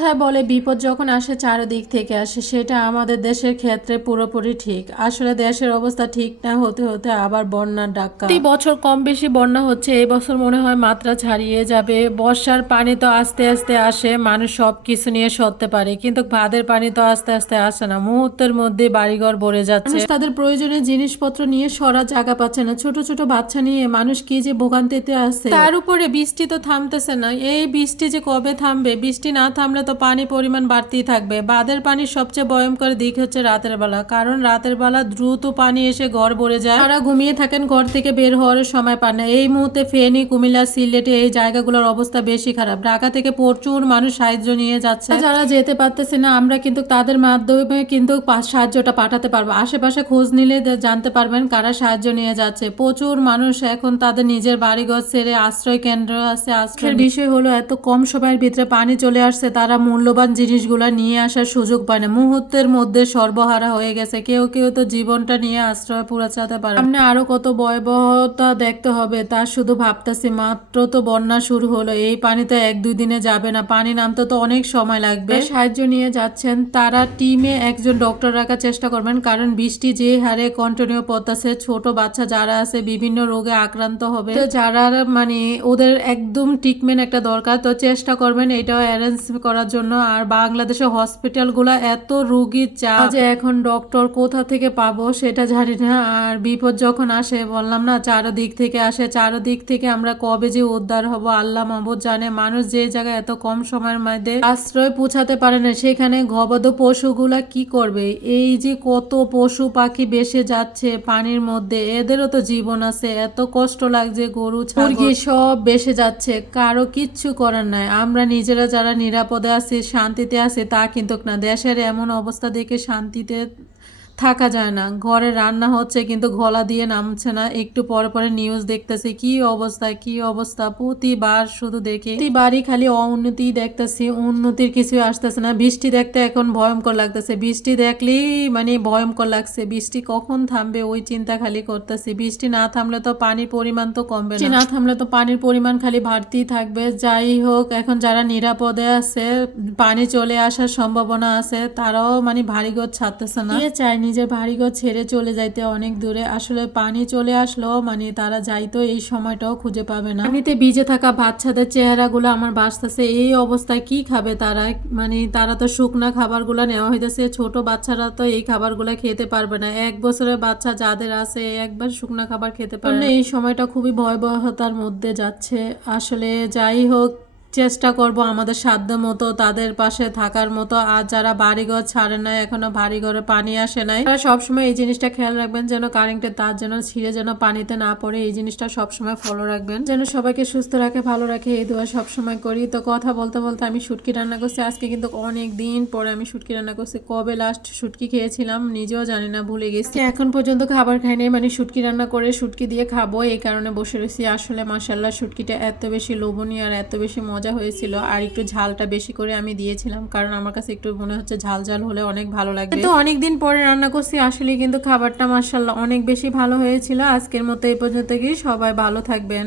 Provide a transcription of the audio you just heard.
কথায় বলে বিপদ যখন আসে চারিদিক থেকে আসে সেটা আমাদের দেশের ক্ষেত্রে পুরোপুরি ঠিক। আসলে দেশের অবস্থা ঠিক না হতে হতে আবার বন্যার ডাক্কা। প্রতি বছর কম বেশি বন্যা হচ্ছে এই বছর মনে হয় মাত্রা ছাড়িয়ে যাবে। বর্ষার পানি তো আস্তে আস্তে আসে মানুষ সব কিছু নিয়ে সরতে পারে কিন্তু ভাদের পানি তো আস্তে আস্তে আসে না মুহূর্তের মধ্যে বাড়িঘর ভরে যাচ্ছে। তাদের প্রয়োজনীয় জিনিসপত্র নিয়ে সরা জায়গা পাচ্ছে না ছোট ছোট বাচ্চা নিয়ে মানুষ কি যে ভোগান্তিতে আছে। তার উপরে বৃষ্টি তো থামতেছে না এই বৃষ্টি যে কবে থামবে বৃষ্টি না থামলে তো পানি পরিমাণ বাড়তেই থাকবে। বাঁধের পানির সবচেয়ে ভয়ঙ্কর দিক হচ্ছে রাতের বেলা কারণ রাতের বেলা দ্রুত পানি এসে ঘর ভরে যায়। তারা ঘুমিয়ে থাকেন ঘর থেকে বের হওয়ার সময় পান না। এই মুহূর্তে ফেনী কুমিল্লা সিলেটে এই জায়গাগুলোর অবস্থা বেশি খারাপ। ঢাকা থেকে প্রচুর মানুষ সাহায্য নিয়ে যাচ্ছে। যারা যেতে পারতেছে না আমরা কিন্তু তাদের মাধ্যমে কিন্তু সাহায্যটা পাঠাতে পারব। আশেপাশে খোঁজ নিলে জানতে পারবেন কারা সাহায্য নিয়ে যাচ্ছে। প্রচুর মানুষ এখন তাদের নিজের বাড়িঘর ছেড়ে আশ্রয় কেন্দ্র আছে। আশ্রয়ের বিষয় হলো এত কম সময়ের ভিতরে পানি চলে আসছে তারা মূল্যবান জিনিসগুলো নিয়ে আসার সুযোগ পায় না। মুহূর্তের মধ্যে সর্বহারা হয়ে গেছে। কেউ কেউ তো জীবনটা নিয়ে আশ্রয় পুরাচাতে পারে। সামনে আরও কত ভয়াবহতা দেখতে হবে, তা শুধু ভাবতেছি। মাত্র তো বন্যা শুরু হলো। এই পানিতে এক দুই দিনে যাবে না। পানি নামতে তো অনেক সময় লাগবে। সাহায্য নিয়ে যাচ্ছেন, তারা টিমে একজন ডক্টর রাখার চেষ্টা করবেন। কারণ বৃষ্টি যে হারে কন্টিনিউ পড়তেছে, ছোট বাচ্চা যারা আছে, বিভিন্ন রোগে আক্রান্ত হবে। তো যারা মানে ওদের একদম ট্রিটমেন্ট একটা দরকার, তো চেষ্টা করবেন এটাও অ্যারেঞ্জ করার জন্য আর বাংলাদেশের হসপিটালগুলো এত রুগী চা যে এখন ডক্টর কোথা থেকে পাবো সেটা জানি না। আর বিপদ যখন আসে, বললাম না, চারদিক থেকে আসে। চারদিক থেকে আমরা কবে যে উদ্ধার হব, আল্লাহ মাহবুদ জানে। মানুষ যে জায়গায় এত কম সময়ের মধ্যে আশ্রয় পৌঁছাতে পারে না, সেখানে গবাদ পশুগুলা কি করবে? এই যে কত পশু পাখি বেসে যাচ্ছে পানির মধ্যে, এদেরও তো জীবন আছে। এত কষ্ট লাগছে, গরু মুরগি সব বেসে যাচ্ছে, কারও কিচ্ছু করার নাই। আমরা নিজেরা যারা নিরাপদে আছি শান্তিতে আছে তা কিন্তু না। দেশের এমন অবস্থা দেখে শান্তিতে থাকা যায় না। ঘরে রান্না হচ্ছে কিন্তু গলা দিয়ে নামছে না। একটু পরে পরে নিউজ দেখতেছি কি অবস্থা কি অবস্থা? প্রতিবার শুধু দেখে। প্রতিবারই খালি অউন্নতি দেখতেছি উন্নতির কিছু আসতেছে না। বৃষ্টি দেখতে এখন ভয়ঙ্কর লাগতেছে। বৃষ্টি দেখলেই মানে ভয়ঙ্কর লাগছে। বৃষ্টি কখন থামবে ওই চিন্তা খালি করতেছি। বৃষ্টি না থামলে তো পানির পরিমাণ তো কমবে না। না থামলে তো পানির পরিমাণ খালি বাড়তেই থাকবে। যাই হোক এখন যারা নিরাপদে আছে পানি চলে আসার সম্ভাবনা আছে তারাও মানে ভারী গোছ ছাড়তেছে না। চায় নিজের গোছ ছেড়ে চলে যাইতে অনেক দূরে। আসলে পানি চলে আসলো মানে তারা যাইতো, এই সময়টাও খুঁজে পাবে না। পানিতে ভিজে থাকা বাচ্চাদের চেহারাগুলো আমার বাঁচতেছে। এই অবস্থায় কি খাবে তারা? মানে তারা তো শুকনা খাবারগুলো নেওয়া হইতেছে। ছোট বাচ্চারা তো এই খাবারগুলো খেতে পারবে না। এক বছরের বাচ্চা যাদের আছে, একবার শুকনা খাবার খেতে পারবে না। এই সময়টা খুবই ভয়াবহতার মধ্যে যাচ্ছে। আসলে যাই হোক চেষ্টা করব আমাদের সাধ্য মতো, তাদের পাশে থাকার মতো। আর যারা বাড়িঘর ছাড়ে না এখনও বাড়ি ঘরে পানি আসে নাই, তারা সবসময় এই জিনিসটা খেয়াল রাখবেন যেন কারেন্টের তার যেন ছিঁড়ে যেন পানিতে না পড়ে, এই জিনিসটা সবসময় ফলো রাখবেন। যেন সবাইকে সুস্থ রাখে, ভালো রাখে, এই দোয়া সবসময় করি। তো কথা বলতে বলতে আমি শুটকি রান্না করছি। আজকে কিন্তু অনেক দিন পরে আমি শুটকি রান্না করছি। কবে লাস্ট শুটকি খেয়েছিলাম নিজেও জানি না, ভুলে গেছি। এখন পর্যন্ত খাবার খাইনি মানে শুটকি রান্না করে শুটকি দিয়ে খাব, এই কারণে বসে রয়েছি। আসলে মাসাল্লাহ শুটকিটা এত বেশি লোভনীয় আর এত বেশি মজা হয়েছিল আর একটু ঝালটা বেশি করে আমি দিয়েছিলাম, কারণ আমার কাছে একটু মনে হচ্ছে ঝাল ঝাল হলে অনেক ভালো লাগবে তো অনেকদিন পরে রান্না করছি আসলে কিন্তু খাবারটা মার্শাল্লাহ অনেক বেশি ভালো হয়েছিল। আজকের মতো এই পর্যন্ত কি সবাই ভালো থাকবেন।